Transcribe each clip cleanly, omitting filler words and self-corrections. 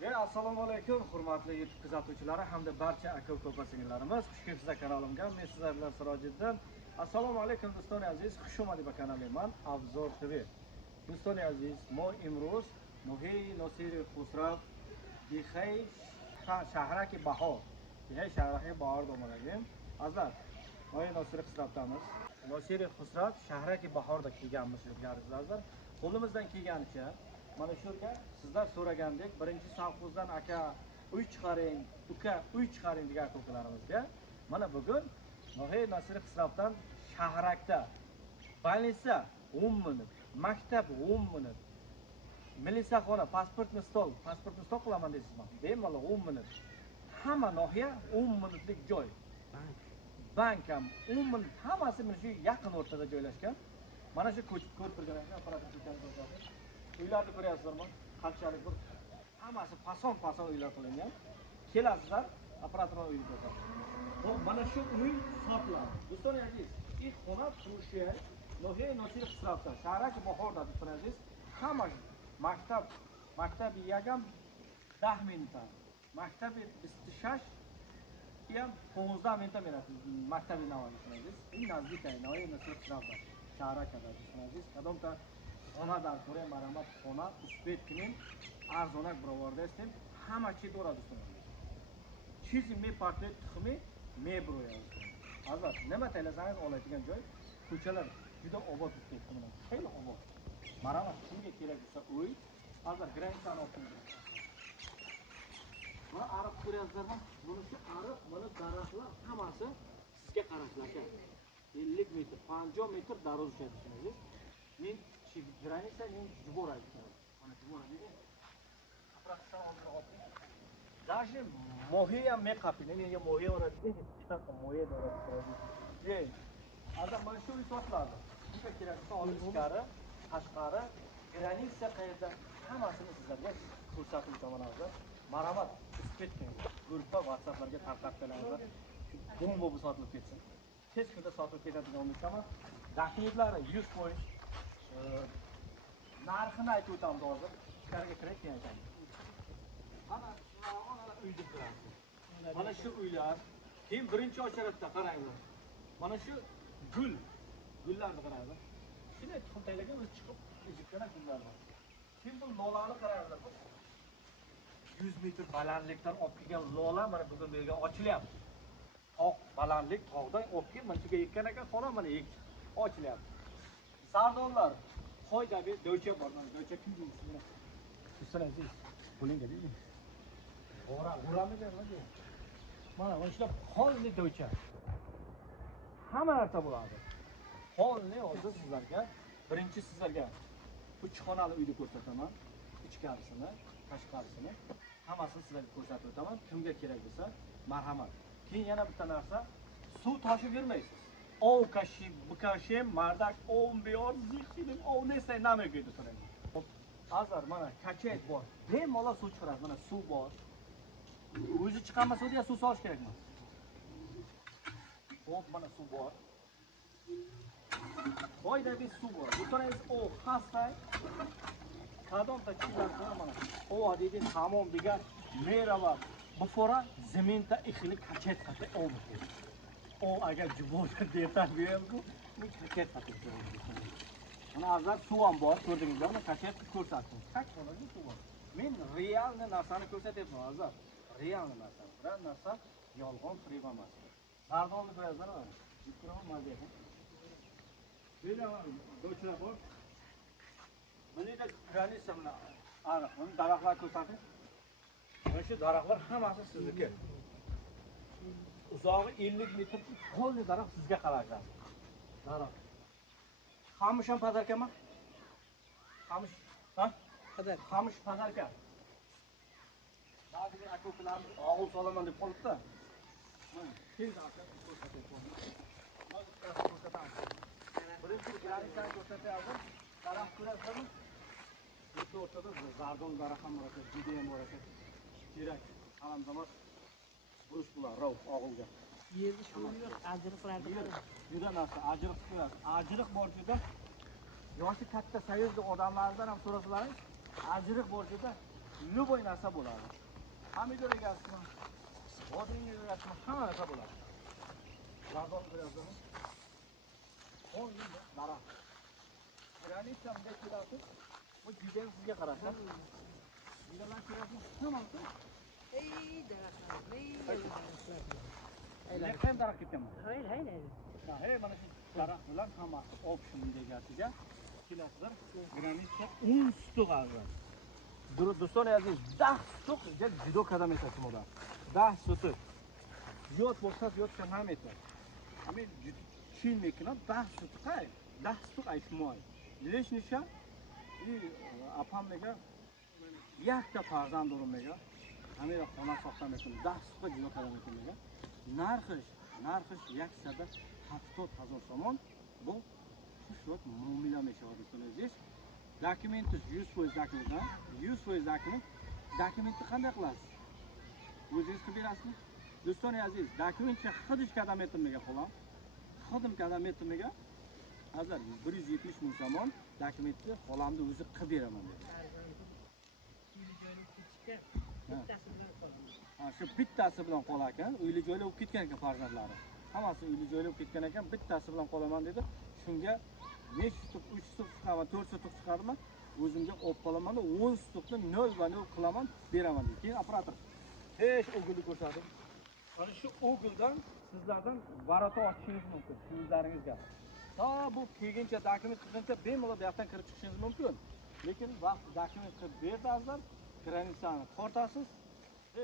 Assalomu alaykum, hurmatli YouTube kuzatuvchilari hamda barcha aka-uka opa-singillarimiz. Xush kelibsizlar kanalimga. Men sizlar bilan Sirojiddin. Assalomu alaykum do'stoni aziz. Xush omading ба канали ман Обзор ТВ. Do'stoni aziz, мо имрӯз ноҳияи Носири Хусрав дихай шаҳраки Баҳор, дихай шаҳраки Баҳор омадагим. Азат, ноҳияи Носири Хусравдамиз. Носири Хусрав шаҳраки Баҳорда kelganmiz sizlar. Qo'limizdan kelganicha mana shu yerga sizlar so'ragandek birinchi savxozdan aka uy chiqaring, uka uy chiqaring degan aka-ukalarimizga mana bugun Noxiya Nosiry Xusravdan shahrakda больница 10 minut, maktab 10 minut, milisaxona, pasportni stol qilaman deysizmi? Bemalol 10 minut. Hamma noxiya 10 minutlik joy. Bank ham 10 minut, hammasi mana shu yaqin o'rtada joylashgan. Mana shu ko'rib turganingizda operator ko'rsangiz uylarni ko'ryapsizlarmi? Qanchalik bir hammasi pason uylar qilingan. Kelasizlar, operatorlar uyini ko'rsatadi. Xo'p, mana shu uy sotiladi. Do'stlar aziz, ilk xona turishga Noxiya Nosiry Xusravda, shahraки Баҳорда do'stlar aziz, hamma maktabi yagam 10 minutdan, maktabi 26 ham 15 minutdan beradi. Maktabi navani do'stlar aziz. In nazdikay Noxiya Nosiry Xusravda, shahrakada do'stlar aziz. Qadamta xona dar ko'ray maramat xona uspet kinim arzonak birovarda estim hamma chi dora do'stlar. Chizi me portret tuxumi me broya. Azat nima taylasangiz oladigan joy, ko'chalar juda obod bo'lib mana xeyli obod. Maramat kimga kerak bo'lsa uy, hozir granitani olib keldim. Mana ariq ko'ryapsizlarmi? Buni shu ariq, mana daraxtlar hammasi sizga qarashlar aka. 50 metr, 50 metr daroz joylashingiz. Men granica men jubora aytdim. Mana jubora nega? Operatsiya oldida oldim. Даже mohiya meqapi, menga mohiya o'radi. Qanaqa mohiya o'radi. Ey, adam mana shu so'zlardi. Bunga keraksa olib ichkari, tashqari, granica qayerda hammasini sizlarga ko'rsatib o'taman hozir. Marhamat, ketgan. Gruppa WhatsApplarga tarqatib qo'yinglar. Bomba bo'lib sotilib ketsin. Tez kunda sotilib ketadigan umiddaman. Daxliylari 100%. Narxini aytib o'tamiz hozir. Ichkariga kirayotgan ekan. Mana uyda turasiz. Mana shu uylar. Keyin birinchi ocharatda qaranglar. Mana shu gullarni qaranglar. Shunday tuxum taylagan o'zi chiqib ejikkan gullarni. Keyin bu lolani qaranglar. 100 metr balandlikdan olib kelgan lola mana bugun bu yerga ochilyapti. Tog' balandlik tog'dan olib kelib mana shuga ekkan ekan, xona mana ochilyapti. Sardonlar qo'ydabi do'cha bor. Do'cha kim deysiz? Do'stlar aziz, qo'lingga deydi. G'urami bermadi. Mana shular xolli do'cha. Hamma narsa bo'ladi. Xolli hozir sizlarga, birinchi sizlarga uch xonali uyni ko'rsataman. Ichkarisini, tashqarisini, hammasini sizlarga ko'rsatib o'taman. Kimga kerak bo'lsa, marhamat. Keyin yana bitta narsa, suv toshib yurmaysiz. Ovkashib, bukashim, mardak, ombiyor, zixilin, ovnesay namegiydi so'rayman. Azar mana kachet bor. Bemalol suv chiqaradi. Mana suv bor. O'zi chiqarma suvga suv solish kerak emas. Hop, mana suv bor. Foydali suv bor. Do'stlaringiz o xastay. Qadamta chiqarsa mana. O deydi tamom degan merava. Bu fora zaminda ixli kachet qatı olmaydi. O agar juboda detan berdi, bu kachet qatı beradi. Mana azar suv ham bor, ko'rdingizmi? Mana kachet ko'rsatdim. Qak bo'ladi suv bor. Men realni narsani ko'rsatyapman azar. Realni narsa. Biror narsa yolg'on firib emas. Sardonni ko'rasizlarmi? Bittiraman maziyat. Bilaman, do'chlar bor. Bunida granica bilan ariq, buni daraxtlar ko'rsating. Mana shu daraxtlar hammasi sizniki. Uzog'i 50 metr qo'lli daraxt sizga qarashadi. Daraxt. Qamish ham pazarkami? Qamish, ha? Qamish pazarka. Ba'zi bir aka-ukalar og'ul solaman deb qolibdi. Tez birinchi granicani ko'rsatyapman. Daraxt ko'rasizmi? Bu o'rtada zardon daraxt ham bor ekan, jide ham bor ekan. Kerak. Alamzamot urush bilan rov og'ilga. Yerni shamol yo'q, ajriqlarni qarang. Juda narsa, ajriq ko'rasiz. Ajriq bor juda. Yoshi katta soyuzli odamlardan ham so'rasalaringiz, ajriq bor juda. любой narsa bo'ladi. Pomidor egasizmi? Bodring egasizmi? Hamma narsa bo'ladi. Lazot birazmi? 10 yil daraxt. Granitga bunday kelasiz. Bu gidan sizga qarasa. Gidanlar ko'rasiz, hammasi. Lekin daraxt ketganman. Hayır. Hey, mana shu daraxt bilan hammasi option degasiga kelasizlar. Granitga 10 stuq azizlar. Do'stlar aziz, 10 stuq juda qadam etasiz moda. 10 stuq. Ziyod bo'lsa ziyod ham etadi. Amin tushunmayman, 10 stuq qay? 10 stuq aytmoy. Leshnisha и apamga yakta farzand o'rimga hamila xona soxtam ekan. 10 stuq juda qadam ekan. Narxish yaksada 70,000 somon. Bu xushroq muomala meshawadisingiz. Dokumentingiz 100% dokument, 100% dokument. Dokumentni qanday qilasiz? O'zingiz qilib berasizmi? Do'stlar aziz, dokumentga xidish qadam etilmagan qo'lam. Xodim qadam etilmagan. Azar 170 ming somon dokumentni qo'lamni o'zi qilib beraman dedi. Shu bittasi bilan qolar ekan, uyli joyli bo'lib ketgan ekan farzandlari. Hammasi uyli joyli bo'lib ketgan ekan, bittasi bilan qolaman dedi. Shunga 5 stuq, 3 stuq chiqaman, 4 stuq chiqardim. O'zimga olib qolaman, 10 stuqni 0 qilaman, beraman dedi. Keyin operator hech o'g'ilni ko'rsatib, ana shu o'g'ildan sizlardan varota ochishingiz mumkin, o'zlaringizga. Ta bu kelguncha dokument qilguncha bemalol bu yoqdan kirib chiqishingiz mumkin. Lekin vaqt dokument qilib berdingizlar, granitsani tortasiz.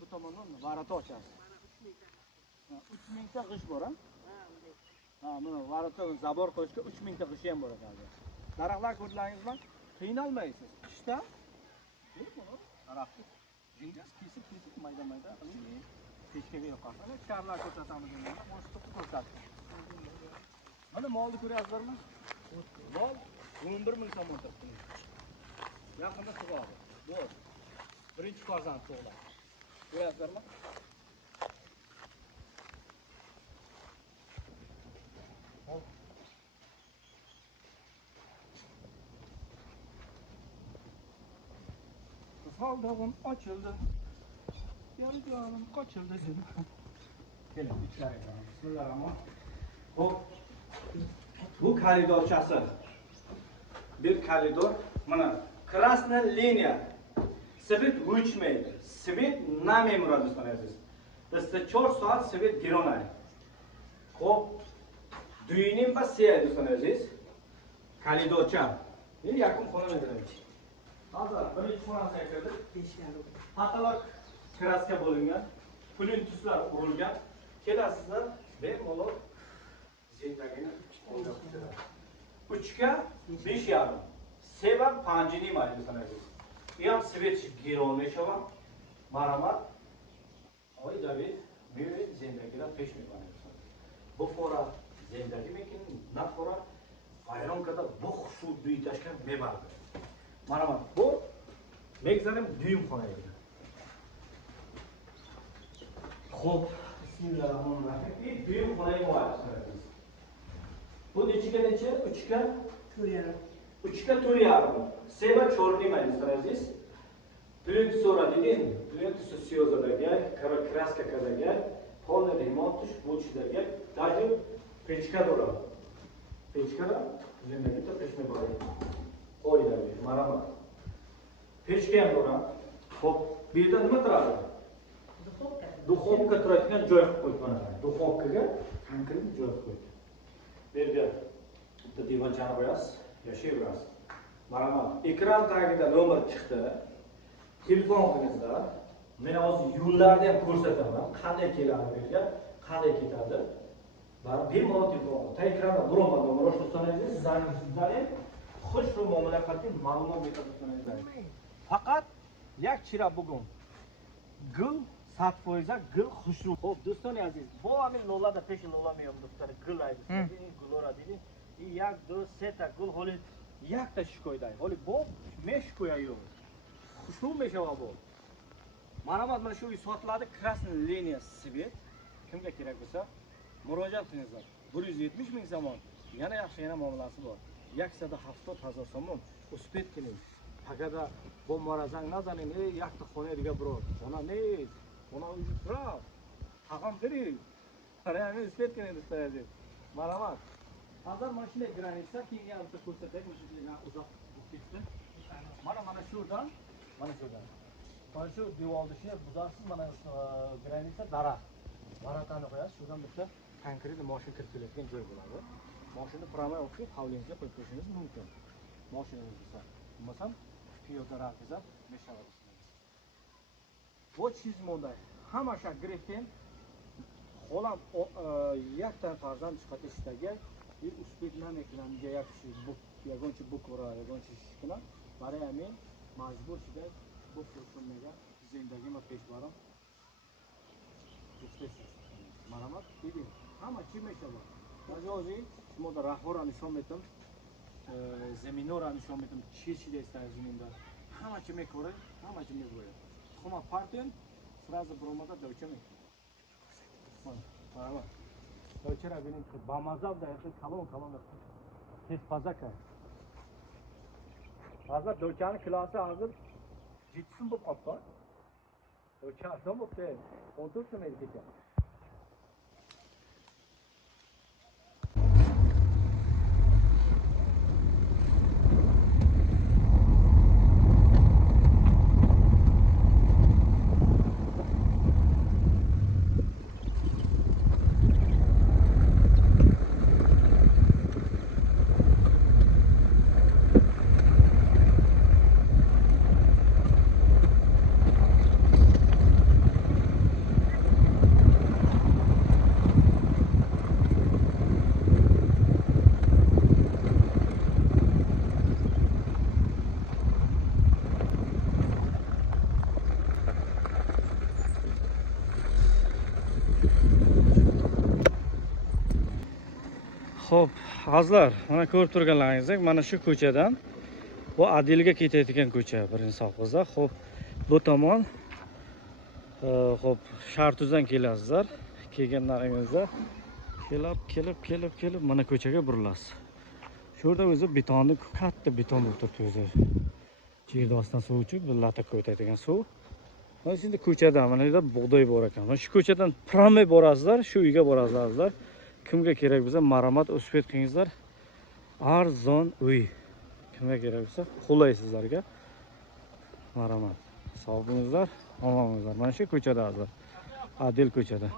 Bu tomondan varota ochasiz. 3000 ta g'ish bor, ha? Mana varota zabor qo'yishga 3000 ta g'ish ham bor ekan. Daraxtlar ko'rlaringizmi? Qiynalmaysiz. Qishda daraxtni jingas kesib mayda qilib pechkaga yoqasiz. Ana karlar ko'rsatamiz endi. Mana shu ko'rsatdik. Mana molni ko'ryapsizlarmi? Mol 11 ming somon turibdi. Yaqinda tug'adi. Bu birinchi farzand tug'iladi. Ko'ryapsizlarmi? Saldığım açıldı. Yarıcağım açıldı. Gelin içeri yapalım. Bismillahirrahmanirrahim. Bu koridorchasi. Bir koridor. Mana krasная liniya. Свет выучмейdi. Свет нами murodiston aziz. Bizda 4 soat свет gironadi. Xo'p. Duyning basiyay do'stlar aziz. Koridorcha. Men yaqin xonada Hazır, birinchi xonasiga kirdik. Patolog kraska bo'lingan, plintuslar urilgan. Kelasizlar, bemalol zendagini o'ylab ko'radi. 3ga 5,5. Sebab 5 mayli sanaysiz. Bu ham svet gironmeshava. Maramat. Oy David, men zendagilar peshmeman. Bu fora zendagi mekin, na fora bayronkada bu shu duytashgan mebardi. Maramat. Bu megzarim düğüm xonaydi. Xo'p, bismillahirrohmanirrohim. Bir düğüm xonayı muayyiz. Bu nechiga? 3ga 4,5. Seba chorli maylis aziz. Plynt so'radingiz. Plynt siyozadaga, kraska kazaga, polni remontish bo'lishiga, даже pechka dora. Pechkada zendagida pechme bor. Qo'yiladi, maramat. Pechka ham bor. Xo'p, bu yerda nima turadi? Duxovka turadigan joy qilib qo'ygan. Duxovkaga konkret joy qo'ydi. Bu yerga bitta divanchani qo'yasiz, yashayverasiz. Maramat. Ekran tagida nomer chiqdi. Telefoningizda men hozir yo'llarni ham ko'rsataman. Qanday keladi bu yerga, qanday ketadi. Baribir bemalol telefon. Ta ekranda biron nomer o'shlansangiz, zangingizdan xush muomala qilib ma'lumot beradi. Faqat yak chira bugun. Gul 100% gul xushru. Xo'p, do'stlar aziz, bu amin nolada peshin nolamayam do'stlar. Gul aydi. Gulora dedi. Yak do seta gul holi yakta shikoyday. Holi bu mesh qo'yayo. Xushru meshava bu. Ma'lumot mana shu sotiladi krasniy liniya svet. Kimga kerak bo'lsa murojaat qilingizlar. 170 ming somon. Yana yaxshi muomalasi bor. Yaksada 70,000 somon. Uspet qiling. Takada bombara zang nazanin, yakta xona diga bro. Xona ne? Xona uju trap. Tag'am biri. Qarayani isbet kerak do'stlar. Marhamat. Hozir mashina granitsa keyingi albatta ko'rsatdik, o'sha yerga uzoq ketdi. Mana shurdan, mana shurdan. Mana shu devorni ishni buzarsiz, mana granitsa daraxt. Daraxtni qo'yasiz, shundan bitta konkret mashina kirib keladigan joy bo'ladi. Mashina promay o'xshab havlingizga qo'yib qo'yishingiz mumkin. Mashinangiz bo'lsa, bo'lmasam piyoda raqizab meshavarasiz. Вот chizmonda hamma sha greften xolam yaktan farzand chiqatishdagi uspetnameklanga yakshi bu yagonchi bukura yagonchi shikna برای همین مجبور شده bu فرسونمگه زندگی پیشبرم مرامت ببین همه چی میشه مجازی شما در راه را نشان میدم زمین را نشان میدم چی است در زمین در همه چی میکنه همه چی میگوید شما پارتین сразу برومادا دوچه میکنه مرامت دوچه را ببینید که با مزه در کلام تیز پازا کرد hazır dökənin klası hazır gitsin bu qapda. Dökəsən bu da kontrol etməyəcək. Xo'p, azizlar, mana ko'rib turganlaringizdek, mana shu ko'chadan bu Adilga ketayotgan ko'cha birinchi safhada. Xo'p, bu tomon xo'p, Shartuzdan kelasizlar. Kelganlaringizda kelib mana ko'chaga burilasiz. Shu yerda o'zi betonni, katta beton bo'lib turibdi o'zi. Cherdosdan suv ichib, lataqa o'tadigan suv. Mana endi ko'chadan, mana yerda bug'doy bor ekan. Mana shu ko'chadan promay borasizlar, shu uyga borasizlar. Kimga kerak bo'lsa, maromat uspet qilingizlar. Arzon uy. Kimga kerak bo'lsa, qulay sizlarga. Maromat. Sog' bo'lingizlar, omon bo'lingizlar. Mana shu ko'chada, Adil ko'chada.